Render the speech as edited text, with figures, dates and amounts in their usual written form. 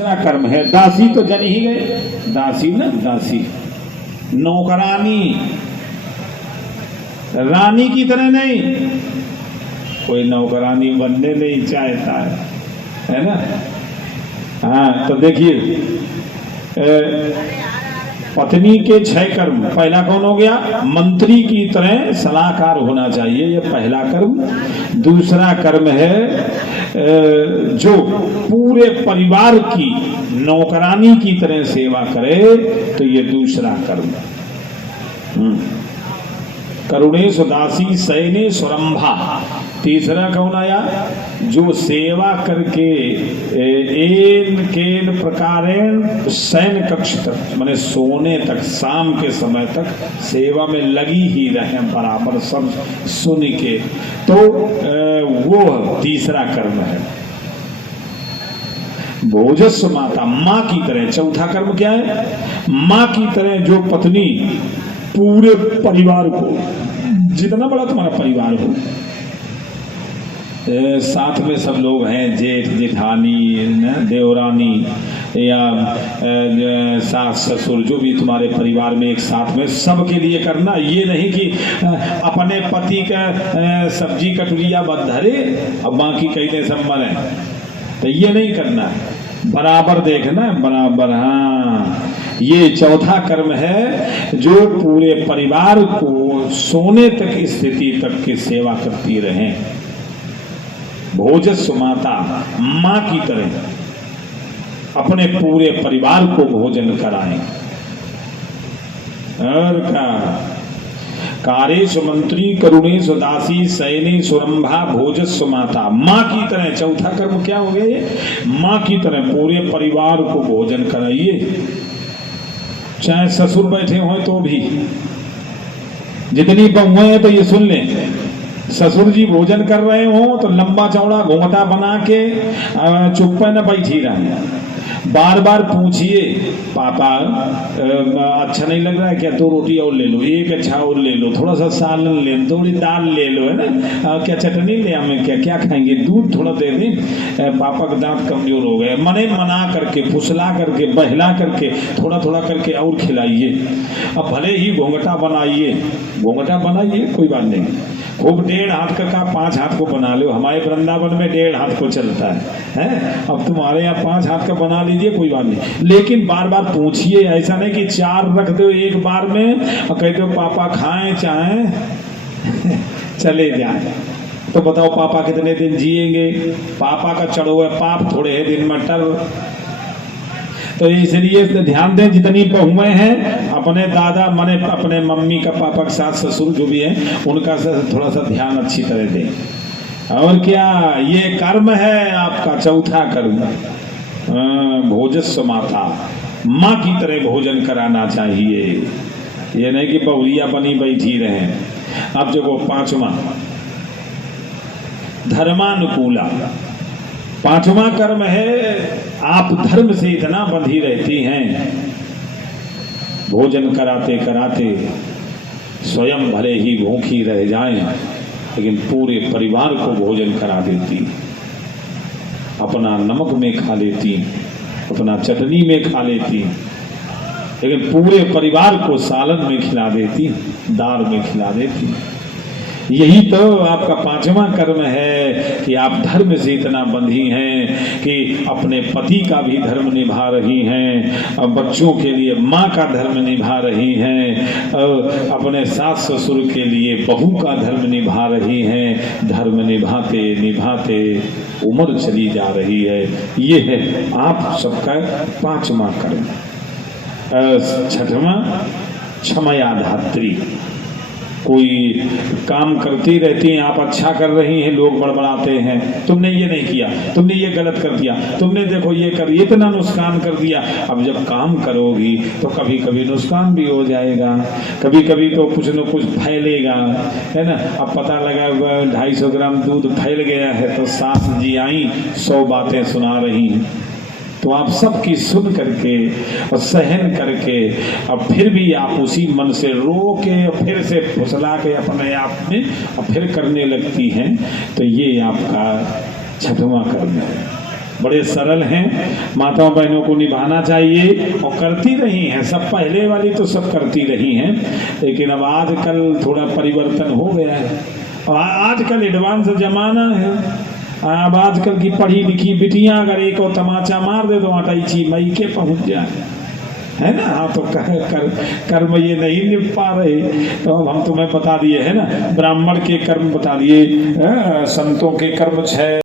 दूसरा कर्म है दासी। तो जन ही गए दासी ना, दासी नौकरानी, रानी की तरह नहीं। कोई नौकरानी बनने नहीं चाहता है ना। हाँ तो देखिए पत्नी के 6 कर्म। पहला कौन हो गया? मंत्री की तरह सलाहकार होना चाहिए, ये पहला कर्म। दूसरा कर्म है जो पूरे परिवार की नौकरानी की तरह सेवा करे, तो ये दूसरा कर्म। करुणेश दासी शयने स्वरंभा। तीसरा कौन आया? जो सेवा करके एन केन प्रकारेण शयन कक्ष तक, माने सोने तक, शाम के समय तक सेवा में लगी ही रहे बराबर, सब सुन के, तो वो तीसरा कर्म है। भोजस्व माता, माँ की तरह। चौथा कर्म क्या है? माँ की तरह जो पत्नी पूरे परिवार को, जितना बड़ा तुम्हारा परिवार हो, साथ में सब लोग हैं, जेठ जेठानी, देवरानी या सास ससुर, जो भी तुम्हारे परिवार में एक साथ में, सबके लिए करना। ये नहीं कि अपने पति का सब्जी कटोरिया बद धरे अब बाकी कहते सब मरे, तो ये नहीं करना है, बराबर देखना, बराबर। हाँ, ये चौथा कर्म है जो पूरे परिवार को सोने तक स्थिति तक की सेवा करती रहे। भोजस्व माता, माँ की तरह अपने पूरे परिवार को भोजन कराएं। और का कारेश मंत्री करुणेश दासी शयने स्वरंभा भोजस्व माता, माँ की तरह। चौथा कर्म क्या हो गया? माँ की तरह पूरे परिवार को भोजन कराइए। चाहे ससुर बैठे हो तो भी, जितनी बहुएं हैं तो ये सुन लें, ससुर जी भोजन कर रहे हो तो लंबा चौड़ा घूंघटा बना के चुप न बैठी रहे। बार बार पूछिए, पापा अच्छा नहीं लग रहा है क्या? 2 रोटी और ले लो, एक अच्छा और ले लो, थोड़ा सा सालन ले लो, थोड़ी दाल ले लो, है ना, क्या चटनी ले, हमें क्या खाएंगे, दूध थोड़ा दे दें, पापा का दांत कमजोर हो गए। मना करके, फुसला करके, बहला करके, थोड़ा थोड़ा करके और खिलाइए। अब भले ही घूंघटा बनाइए, कोई बात नहीं, खूब 1.5 हाथ का 5 हाथ को बना लो। हमारे वृंदावन में 1.5 हाथ को चलता है? अब तुम्हारे यहाँ 5 हाथ का बना लीजिए, कोई बात नहीं, लेकिन बार बार पूछिए। ऐसा नहीं कि 4 रख दो एक बार में और कहते हो पापा खाएं चाहे चले जाए। तो बताओ पापा कितने दिन जिएंगे? पापा का चढ़ो हुआ पाप थोड़े है दिन में टल। तो इसलिए ध्यान दें, जितनी बहुएं हैं अपने दादा माने अपने मम्मी का, पापा का, सास ससुर जो भी है, उनका थोड़ा सा ध्यान अच्छी तरह दें। और क्या, ये कर्म है आपका चौथा कर्म। भोजस्व माता, माँ की तरह भोजन कराना चाहिए, ये नहीं कि बहुरिया बनी बैठी रहे। अब जो 5वां धर्मानुकूला, 5वां कर्म है, आप धर्म से इतना बंधी रहती हैं, भोजन कराते कराते स्वयं भले ही भूखी रह जाएं, लेकिन पूरे परिवार को भोजन करा देती, अपना नमक में खा लेती, अपना चटनी में खा लेती, लेकिन पूरे परिवार को सालन में खिला देती, दाल में खिला देती। यही तो आपका 5वां कर्म है कि आप धर्म से इतना बंधी हैं कि अपने पति का भी धर्म निभा रही हैं, और बच्चों के लिए माँ का धर्म निभा रही हैं, और अपने सास ससुर के लिए बहू का धर्म निभा रही हैं। धर्म निभाते निभाते उम्र चली जा रही है। ये है आप सबका 5वां कर्म। 6वां क्षमया धात्री। कोई काम करती रहती हैं, आप अच्छा कर रही हैं, लोग बड़बड़ाते हैं, तुमने ये नहीं किया, तुमने ये गलत कर दिया, तुमने देखो ये कर, इतना नुकसान कर दिया। अब जब काम करोगी तो कभी कभी नुकसान भी हो जाएगा, कभी कभी तो कुछ न कुछ फैलेगा, है ना। अब पता लगा 250 ग्राम दूध फैल गया है, तो सास जी आई 100 बातें सुना रही हैं, तो आप सबकी सुन करके और सहन करके, अब फिर भी आप उसी मन से रो के फिर से फुसला के अपने आप में और फिर करने लगती हैं, तो ये आपका 6वां कर्म है। बड़े सरल हैं, माताओं बहनों को निभाना चाहिए और करती रही हैं सब। पहले वाली तो सब करती रही हैं, लेकिन अब आजकल थोड़ा परिवर्तन हो गया है। और आजकल एडवांस जमाना है। अब आजकल की पढ़ी लिखी बिटियां अगर एक और तमाचा मार दे तो अटैची मई के पहुंच जाए, है ना। हाँ, तो कर्म ये नहीं निभ पा रहे, तो अब हम तुम्हें बता दिए है ना, ब्राह्मण के कर्म बता दिए, संतों के कर्म 6।